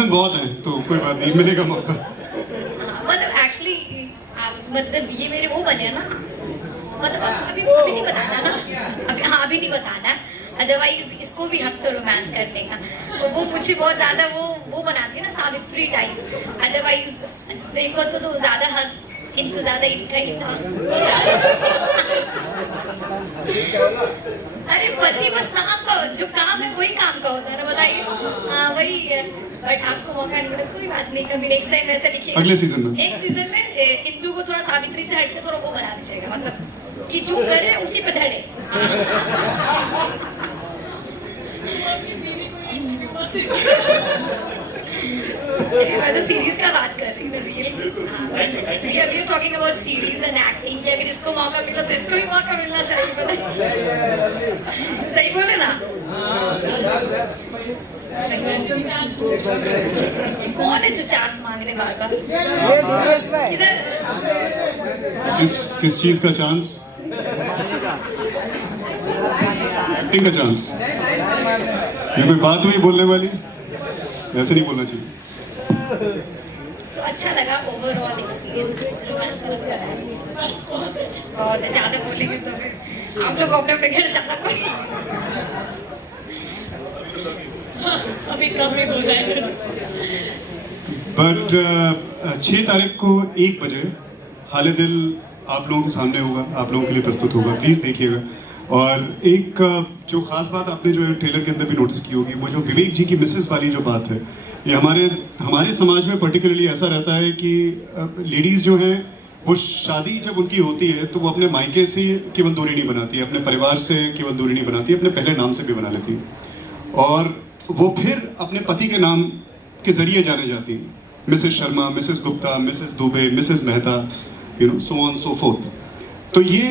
Season बहुत है तो कोई बात नहीं, मिलेगा मौका। मतलब एक्चुअली मतलब ये मेरे वो बने ना, मतलब अभी नहीं बताना ना, अभी नहीं बताना, अदरवाइज इसको भी हक तो रोमांस करने का, तो वो मुझे बहुत ज्यादा वो बनाती है ना सावित्री टाइप, अदरवाइज देखो तो ज्यादा हक इनसे ज्यादा इनका ही था। अरे पति बस नाम का, जो काम है वही काम का होता है ना, बताइए। हाँ वही है, बट आपको मौका नहीं मिला, कोई बात नहीं, कभी नेक्स्ट टाइम ऐसा लिखिए अगले सीजन में, नेक्स्ट सीजन में इंदू को थोड़ा सावित्री से हटके थोड़ा वो बना दीजिएगा, मतलब कि जो करे उसी पे धड़े। मैं तो सीरीज का बात कर रही हूँ, real talking about series and acting, कि अगर इसको मौका मिला तो इसको भी मौका मिलना चाहिए, पता सही बोले ना। कौन है जो चांस मांग रहे बार बार? किस चीज का चांस? एक्टिंग का चांस? ये कोई बात हुई बोलने वाली? ऐसे नहीं बोलना चाहिए। तो अच्छा लगा ओवरऑल एक्सपीरियंस रोमांस में कराया, बहुत ज्यादा बोलेंगे तो फिर आप लोग अपने घर जाना पड़ेगा। अभी कम ही हो जाएगा। बट 6 तारीख को 1 बजे हाले दिल आप लोगों के सामने होगा, आप लोगों के लिए प्रस्तुत होगा, प्लीज देखिएगा। और एक जो खास बात आपने जो ट्रेलर के अंदर भी नोटिस की होगी, वो जो विवेक जी की मिसेस वाली जो बात है, ये हमारे समाज में पर्टिकुलरली ऐसा रहता है कि लेडीज जो हैं वो शादी जब उनकी होती है तो वो अपने मायके से केवल दूरी नहीं बनाती है, अपने परिवार से केवल दूरी नहीं बनाती, अपने पहले नाम से भी बना लेती है, और वो फिर अपने पति के नाम के जरिए जाने जाती है, Mrs Sharma, Mrs Gupta, Mrs Dubey, Mrs Mehta, so on so fourth. तो ये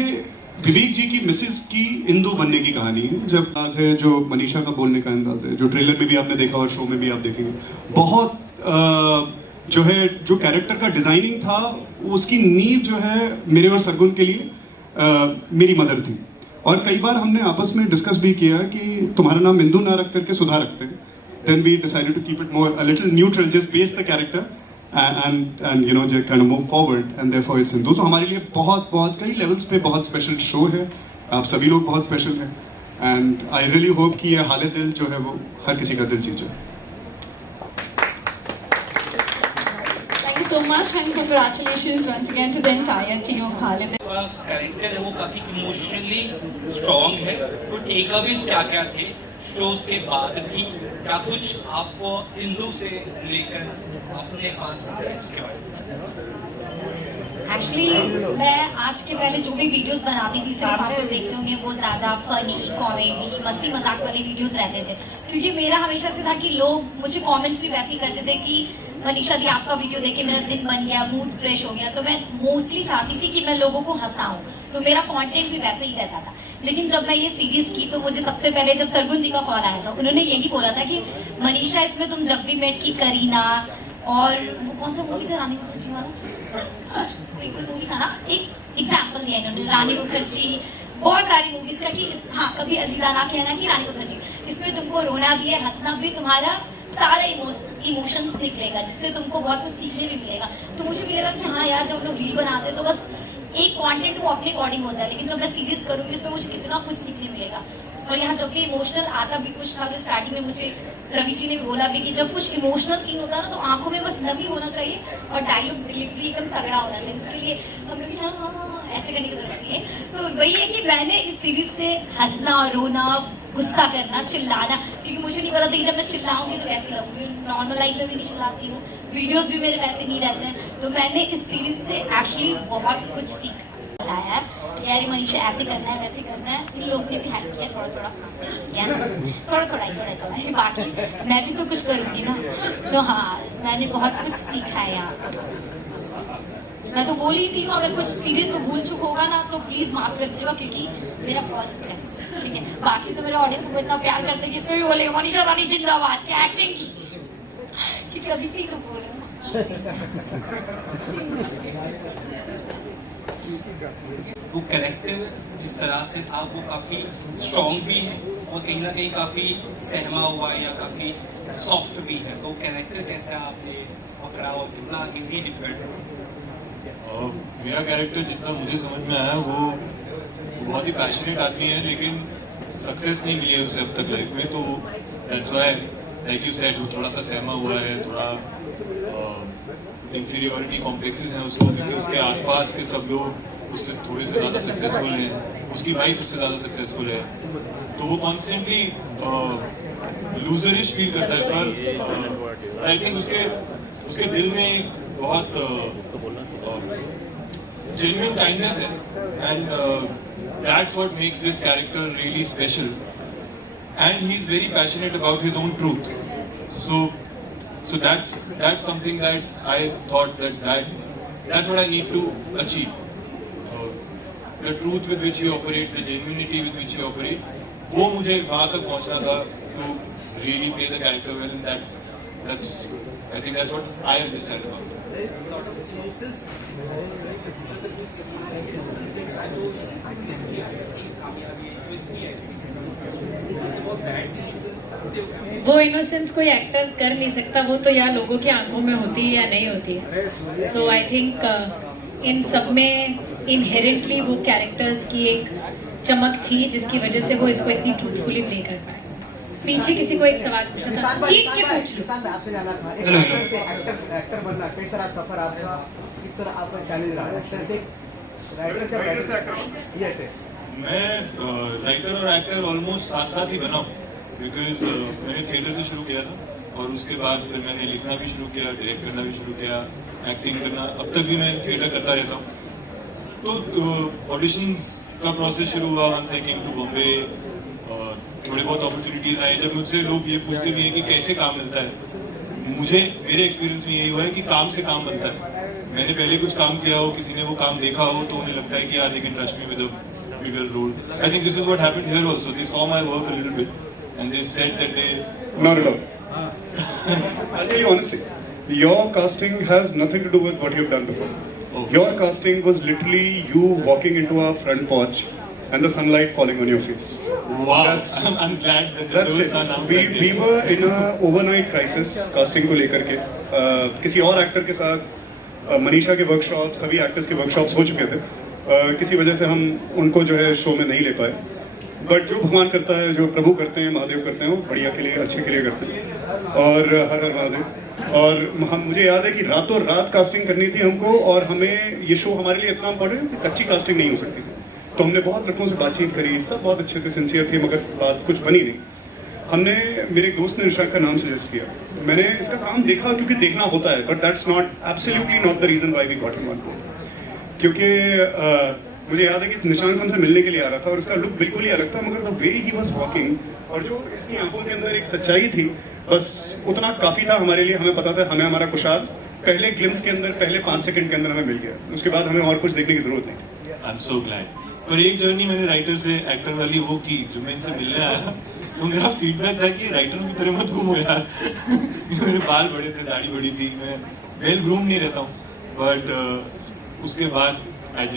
विवेक जी की मिसेस की इंदू बनने की कहानी है। जब अंदाज है जो मनीषा का बोलने का अंदाज है, जो ट्रेलर में भी आपने देखा और शो में भी आप देखेंगे, बहुत जो है जो कैरेक्टर का डिजाइनिंग था उसकी नींव जो है मेरे और सरगुन के लिए मेरी मदर थी। और कई बार हमने आपस में डिस्कस भी किया कि तुम्हारा नाम इंदू ना रख करके सुधा रखते हैं। Then we decided to keep it more a little neutral, just base the character and just kind of move forward, and therefore it's Hindu. So हमारे लिए बहुत कई लेवल्स पे बहुत स्पेशल शो है, आप सभी लोग बहुत स्पेशल हैं, and I really hope कि ये हाले दिल जो है वो हर किसी का दिल जीत जाए। Thank you so much and congratulations once again to the entire team of Haale Dil. Character है वो काफी इमोशनली स्ट्रॉन्ग है, तो टेकअवेज क्या क्या थे शोज के बाद भी, क्या कुछ आपको इंदू से लेकर अपने पास उसके बारे में? एक्चुअली मैं आज के पहले जो भी वीडियोस बनाती थी, सिर्फ आप लोग देखते होंगे वो ज्यादा फनी, कॉमेडी, मस्ती मजाक वाले वीडियोस रहते थे, क्योंकि मेरा हमेशा से था कि लोग मुझे कमेंट्स भी वैसे ही करते थे कि मनीषा दी आपका वीडियो देख के मेरा दिन बन गया, मूड फ्रेश हो गया। तो मैं मोस्टली चाहती थी कि मैं लोगों को हंसाऊं, तो मेरा कंटेंट भी वैसे ही रहता था। लेकिन जब मैं ये सीरीज की तो मुझे सबसे पहले जब सरगुन दी का कॉल आया था, उन्होंने यही बोला था कि मनीषा इसमें तुम जब भी मेट की करीना, और वो कौन सा मूवी था रानी मुखर्जी वाला, कोई मूवी था ना, एक एग्जाम्पल दिया इन्होंने, रानी मुखर्जी, बहुत सारी मूवीज का कि हाँ कभी अलविदा ना कहना कि रानी मुखर्जी, इसमें तुमको रोना भी है, हंसना भी, तुम्हारा सारा इमोशंस निकलेगा, जिससे तुमको बहुत कुछ सीखने भी मिलेगा। तो मुझे भी लगा कि हाँ यार, जब हम लोग रील बनाते हैं तो बस एक कंटेंट वो अपने अकॉर्डिंग होता है, लेकिन जब मैं सीरीज करूंगी उसमें मुझे कितना कुछ सीखने मिलेगा। और यहाँ जब भी इमोशनल आता भी कुछ था, तो स्टार्टिंग में मुझे रवि जी ने बोला भी कि जब कुछ इमोशनल सीन होता है ना तो आंखों में बस नमी होना चाहिए और डायलॉग डिलीवरी एकदम तगड़ा होना चाहिए। उसके लिए हम लोग हाँ ऐसे करने की जरूरत नहीं है। तो वही है कि मैंने इस सीरीज से हंसना, रोना, गुस्सा करना, चिल्लाना, क्योंकि मुझे नहीं पता था कि जब मैं चिल्लाऊंगी तो कैसी लगूंगी। नॉर्मल लाइफ में भी नहीं चिल्लाती हूँ, वीडियोस भी मेरे वैसे नहीं रहते हैं। तो मैंने इस सीरीज से एक्चुअली बहुत कुछ सीखा है यार, मनीषा ऐसे करना है, वैसे करना है। इन लोगों ने भी हेल्प किया थोड़ा ही, बाकी मैं भी तो कुछ करूंगी ना। तो हाँ, मैंने बहुत कुछ सीखा है यहाँ से। मैं तो बोल ही थी, अगर कुछ सीरीज में भूल चूक होगा ना तो प्लीज माफ कर दीजिएगा, क्योंकि मेरा फर्स्ट है, ठीक है। बाकी तो मेरा ऑडियंस को इतना प्यार करते हैं कि इसमें भी बोलेगा मनीषा रानी जिंदाबाद, क्या एक्टिंग की, क्योंकि अभी से ही तो बोल रहे वो कैरेक्टर जिस तरह से था वो काफी स्ट्रॉन्ग भी है और कहीं ना कहीं काफी सहमा हुआ या काफी सॉफ्ट भी है, तो कैरेक्टर कैसा आपने पकड़ा और कितना इजी डिफिकल्ट? मेरा कैरेक्टर जितना मुझे समझ में आया वो बहुत ही पैशनेट आदमी है, लेकिन सक्सेस नहीं मिली है उसे अब तक लाइफ में, तो that's why like you said वो थोड़ा सा सहमा हुआ है, थोड़ा इंफीरियोरिटी कॉम्प्लेक्सेस हैं उसको, क्योंकि उसके आसपास के सब लोग उससे थोड़े से ज़्यादा सक्सेसफुल हैं, उसकी वाइफ उससे ज़्यादा सक्सेसफुल है, तो वो कॉन्स्टेंटली लूजरिश फील करता है। पर आई थिंक उसके दिल में बहुत जेन्युइन काइंडनेस है, and that's what makes this character really special, and he is very passionate about his own truth, so that's something that I thought that's what I need to achieve. The truth with which he operates, the genuinity with which he operates, वो मुझे वहाँ तक पहुँचना था to really play the character well, and that's I think that's what I understand about it. There is a lot of innocence. वो innocence कोई actor कर नहीं सकता, वो तो या लोगों की आंखों में होती है या नहीं होती है। सो आई थिंक इन सब में इनहेरेंटली वो कैरेक्टर्स की एक चमक थी जिसकी वजह से वो इसको इतनी ट्रूथफुली प्ले कर पाए। पीछे किसी को एक सवाल पूछना था, जीत के पूछ लो। आपसे जाना था एक एक्टर बनना कैसा रहा सफर आपका, किस तरह आपका चैलेंज रहा एक्टर से राइटर से यस है? मैं राइटर और एक्टर ऑलमोस्ट साथ साथ ही बना हूँ, बिकॉज मैंने थिएटर से शुरू किया था और उसके बाद फिर मैंने लिखना भी शुरू किया, डायरेक्ट करना भी शुरू किया, एक्टिंग करना, अब तक भी मैं थिएटर करता रहता हूँ। तो ऑडिशंस का प्रोसेस शुरू हुआ, once I came to Bombay, थोड़े बहुत अपॉर्चुनिटीज आए। जब मुझसे लोग ये पूछते भी हैं कि कैसे काम मिलता है, मेरे एक्सपीरियंस में यही हुआ है कि काम से काम बनता है। मैंने पहले कुछ काम किया हो, किसी ने वो काम देखा हो, तो उन्हें लगता है कि आज एक इंडस्ट्री में with bigger role. I think this is what happened here also. They saw my work a little bit and they said that they... Not at all. I'll tell you honestly, your casting has nothing to do with what you've done before. Oh. Your casting was literally you walking into our front porch and the sunlight falling on your face. Wow. I'm glad that there was sun out there. We were in a overnight crisis casting को लेकर के, किसी और actor के साथ मनीषा के workshop, सभी actors के वर्कशॉप्स हो चुके थे। किसी वजह से हम उनको जो है शो में नहीं ले पाए, बट जो भगवान करता है, जो प्रभु करते हैं, महादेव करते हैं, वो बढ़िया के लिए, अच्छे के लिए करते हैं। और हर हर महादेव। और मुझे याद है कि रातों रात कास्टिंग करनी थी हमको, और हमें ये शो हमारे लिए इतना इम्पोर्टेंट है कि कच्ची कास्टिंग नहीं हो सकती थी। तो हमने बहुत लड़कों से बातचीत करी, सब बहुत अच्छे थे, सिंसियर थे, मगर बात कुछ बनी नहीं। हमने, मेरे एक दोस्त ने निशांत का नाम सजेस्ट किया, मैंने इसका काम देखा क्योंकि देखना होता है, but that's not absolutely not the reason why we got him on board. क्योंकि मुझे याद है कि निशांत हमसे मिलने के लिए आ रहा था और इसका लुक बिल्कुल ही अलग था, मगर the way he was walking और जो इसकी आंखों के अंदर एक सच्चाई थी, बस उतना काफी था हमारे लिए। हमें पता था हमें हमारा कुशाल पहले ग्लिम्स के अंदर, पहले 5 सेकंड के अंदर हमें मिल गया, उसके बाद हमें और कुछ देखने की जरूरत नहीं। I am so glad. पर एक जर्नी मैंने राइटर से एक्टर वाली वो की, जो मैं इनसे मिलने आया तो मेरा फीडबैक था कि राइटरों की तरह मत घूमो यार। मेरे बाल बड़े थे, दाढ़ी बड़ी थी, मैं वेल ग्रूम नहीं रहता हूँ, बट उसके बाद आज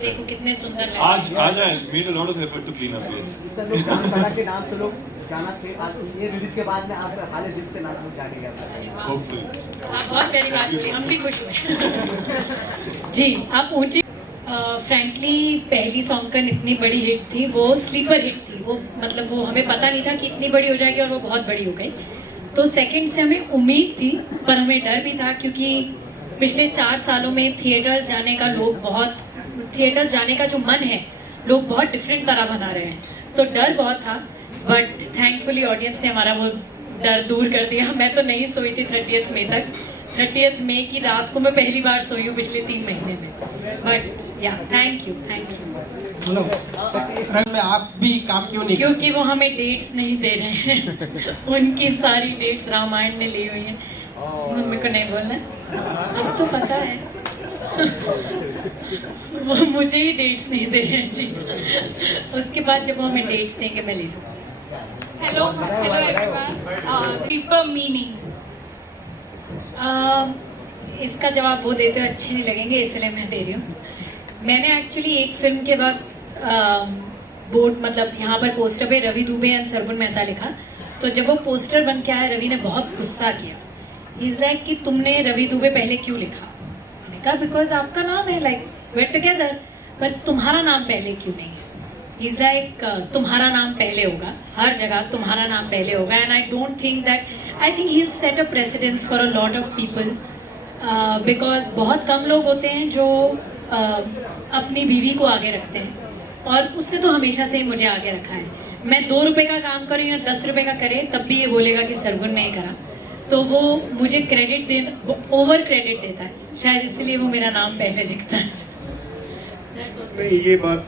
देखो कितने सुंदर लगे। आज I made a lot of effort to clean up this. लोग जाना के नाम से लोग जाना थे, आज ये रिलीज के बाद में आप हाले दिल से नाम जाने गया। Hopefully. बहुत प्यारी बात थी, हम भी खुश हुए। जी आप ऊंची। फ्रैंकली पहली सॉन्ग का इतनी बड़ी हिट थी, वो स्लीपर हिट थी, वो मतलब वो हमें पता नहीं था कि इतनी बड़ी हो जाएगी और वो बहुत बड़ी हो गई। तो सेकंड से हमें उम्मीद थी, पर हमें डर भी था, क्योंकि पिछले 4 सालों में थिएटर्स जाने का थिएटर्स जाने का जो मन है, लोग बहुत डिफरेंट तरह बना रहे हैं, तो डर बहुत था। बट थैंकफुली ऑडियंस ने हमारा वो डर दूर कर दिया। मैं तो नहीं सोई थी 30 मई तक। 30 मई की रात को मैं पहली बार सोई हूँ पिछले 3 महीने में। बट या थैंक यू में आप भी काम क्यों नहीं? क्योंकि वो हमें डेट्स नहीं दे रहे हैं। उनकी सारी डेट्स रामायण ने ली हुई है, मम्मी को नहीं बोलना, अब तो पता है। वो मुझे ही डेट्स नहीं दे रहे हैं जी। उसके बाद जब वो हमें डेट्स देंगे मैं ले लूँ। Hello everyone. Deeper meaning. इसका जवाब वो देते हुए अच्छे नहीं लगेंगे, इसलिए मैं दे रही हूँ। मैंने एक्चुअली एक फिल्म के बाद बोर्ड मतलब यहाँ पर पोस्टर पे रवि दुबे एंड सरगुन मेहता लिखा। तो जब वो पोस्टर बन के आया, रवि ने बहुत गुस्सा किया। इज लाइक कि तुमने रवि दुबे पहले क्यों लिखा? मैंने कहा बिकॉज आपका नाम है, लाइक वेर टुगेदर, पर तुम्हारा नाम पहले क्यों नहीं है? इज लाइक तुम्हारा नाम पहले होगा, हर जगह तुम्हारा नाम पहले होगा। And I don't think that, I think he set a precedence for a lot of people, because बहुत कम लोग होते हैं जो अपनी बीवी को आगे रखते हैं, और उसने तो हमेशा से ही मुझे आगे रखा है। मैं 2 रुपए का काम करूं या 10 रुपए का करे, तब भी ये बोलेगा कि सरगुन ने ही करा। तो वो मुझे क्रेडिट दे, ओवर क्रेडिट देता है, शायद इसलिए वो मेरा नाम पहले लिखता है। नहीं, ये बात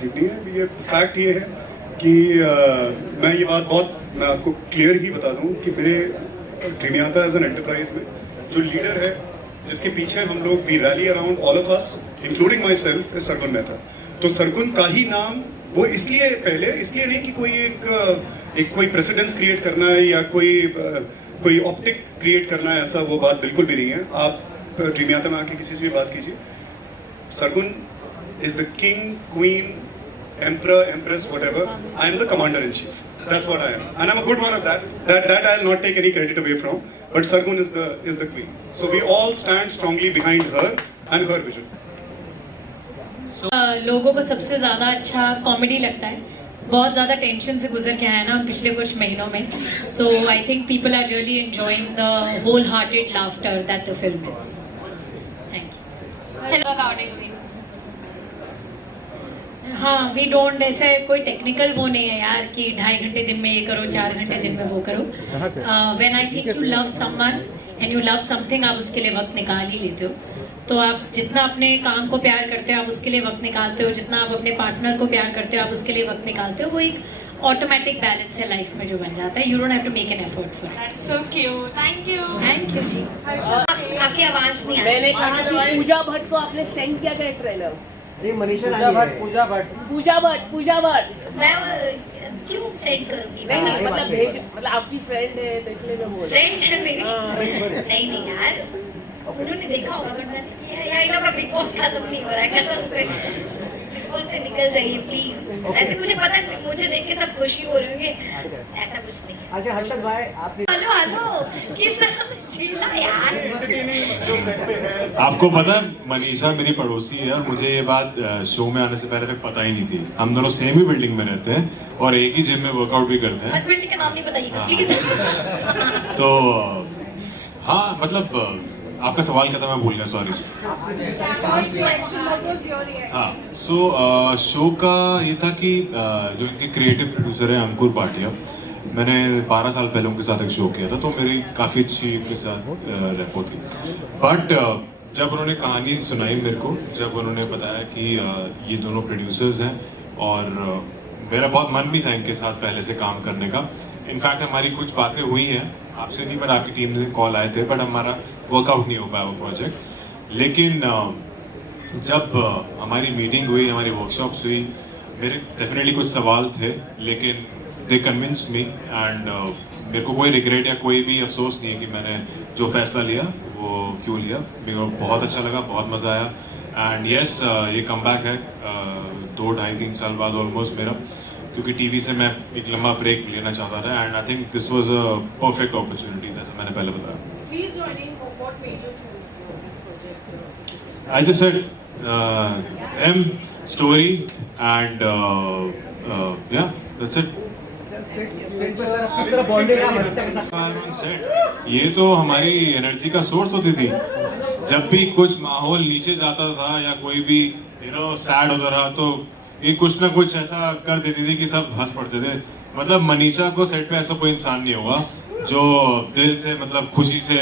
ठीक नहीं है। ये फैक्ट ये है कि मैं ये बात मैं आपको क्लियर ही बता दूं कि मेरे टीमियाता एज एन एंटरप्राइज में जो लीडर है, जिसके पीछे हम लोग we rally around all of us including myself, is Sargun Mehta. तो सरगुन का ही नाम वो इसलिए नहीं कि कोई एक कोई प्रेसिडेंस क्रिएट करना है या कोई ऑप्टिक क्रिएट करना है, ऐसा वो बात बिल्कुल भी नहीं है। आप टीमियाता में आके किसी से भी बात कीजिए, Sargun is the king, queen, emperor, empress, whatever. I am the commander in chief. That's what I am, and I'm a good one of that. That I'll not take any credit away from. But Sargun is the queen. So we all stand strongly behind her and her vision. लोगों को सबसे ज्यादा अच्छा comedy लगता है। बहुत ज्यादा tension से गुजर के आया ना पिछले कुछ महीनों में। So I think people are really enjoying the whole hearted laughter that the film is. Thank you. हाँ, वी डोंट, ऐसे कोई टेक्निकल वो नहीं है यार कि 2.5 घंटे दिन में ये करो, 4 घंटे दिन में वो करो। When I think you love someone and you love something, आप उसके लिए वक्त निकाल ही लेते हो। तो आप जितना अपने काम को प्यार करते हो, आप उसके लिए वक्त निकालते हो। जितना आप अपने पार्टनर को प्यार करते हो, आप उसके लिए वक्त निकालते हो। वो एक ऑटोमेटिक बैलेंस है लाइफ में जो बन जाता है। You don't have to make an effort for that. So cute. Thank you. Thank you ji. आपकी आवाज नहीं आ रही। मैंने कहा कि पूजा भट्ट को आपने सेंड किया क्या ट्रेलर? ये मनीषा रानी है। पूजा भट्ट मैं क्यों सेंड करूंगी? नहीं मतलब भेज, मतलब आपकी फ्रेंड है तो इसलिए मैं बोल रहा फ्रेंड है मेरी। नहीं यार, उन्होंने देखा होगा, बट मैंने ये आई नो का बिग बॉस खत्म नहीं हो रहा है, कसम से बिग बॉस से निकल जाइए प्लीज। ऐसे मुझे पता है, मुझे देख के सब खुशी हो रही होंगे, ऐसा कुछ नहीं। अच्छा हर्षद भाई, आपने हेलो किस चिल्ला यार। आपको पता है मनीषा मेरी पड़ोसी है, और मुझे ये बात शो में आने से पहले तक पता ही नहीं थी। हम दोनों सेम ही बिल्डिंग में रहते हैं और एक ही जिम में वर्कआउट भी करते हैं। बस बिल्डिंग का नाम नहीं बताइएगा प्लीज। तो हाँ, मतलब आपका सवाल क्या था, मैं भूल गया, सॉरी। हाँ, सो शो का ये था कि जो इनके क्रिएटिव प्रोड्यूसर है अंकुर पाटिया, मैंने 12 साल पहले उनके साथ एक शो किया था, तो मेरी काफी अच्छी उनके साथ रेपो थी। बट जब उन्होंने कहानी सुनाई मेरे को, जब उन्होंने बताया कि ये दोनों प्रोड्यूसर्स हैं, और मेरा बहुत मन भी था इनके साथ पहले से काम करने का। इनफैक्ट हमारी कुछ बातें हुई हैं, आपसे नहीं पर आपकी टीम से कॉल आए थे, बट हमारा वर्कआउट नहीं हो पाया वो प्रोजेक्ट। लेकिन जब हमारी मीटिंग हुई, हमारी वर्कशॉप्स हुई, मेरे डेफिनेटली कुछ सवाल थे, लेकिन दे कन्विंस मी, एंड मेरे को कोई रिग्रेट या कोई भी अफसोस नहीं है कि मैंने जो फैसला लिया वो क्यों लिया। मेरे को बहुत अच्छा लगा, बहुत मजा आया। एंड यस, ये कमबैक है 2-2.5-3 साल बाद ऑलमोस्ट मेरा, क्योंकि टीवी से मैं एक लंबा ब्रेक लेना चाहता था, and I think this was a perfect opportunity, जैसे मैंने पहले बताया। I just said story and yeah, that's it. ये तो हमारी एनर्जी का सोर्स होती थी। जब भी कुछ माहौल नीचे जाता था या कोई भी सैड होता रहा, तो ये कुछ ना कुछ ऐसा कर देती थी कि सब हंस पड़ते थे। मतलब मनीषा को सेट पे ऐसा कोई इंसान नहीं होगा जो दिल से, मतलब खुशी से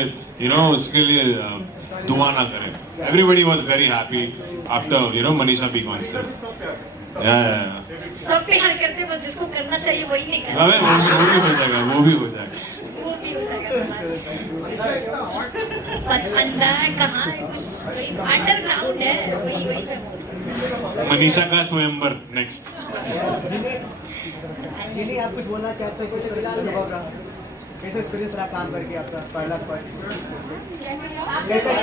उसके लिए दुआ ना करे। Everybody was very happy after Manisha being on set. सब प्यार करते, बस जिसको करना चाहिए वही नहीं करता। वो भी हो जाएगा, वो भी हो जाएगा। बस अंदर कहाँ अंडरग्राउंड है, वही मनीषा का स्वयंवर नेक्स्ट। आप कुछ बोलना चाहते हैं? कुछ कैसा एक्सपीरियंस रहा काम करके आपका पहला कैसा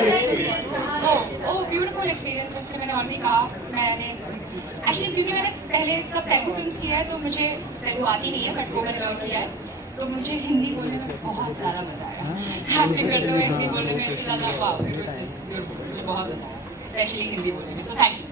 ब्यूटीफुल एक्सपीरियंस जैसे मैंने ऑलरेडी कहा मैंने एक्चुअली क्योंकि मैंने पहले सब तेलुगु फिल्म किया है तो मुझे तेलुगु आती नहीं है बट वो मैंने लर्न किया है तो मुझे हिंदी बोलने में बहुत ज्यादा मजा आया एक्टिंग करते हुए हिंदी बोलने में इतना ज्यादा वाव मुझे बहुत मजा आया स्पेशली हिंदी बोलने में सो थैंक यू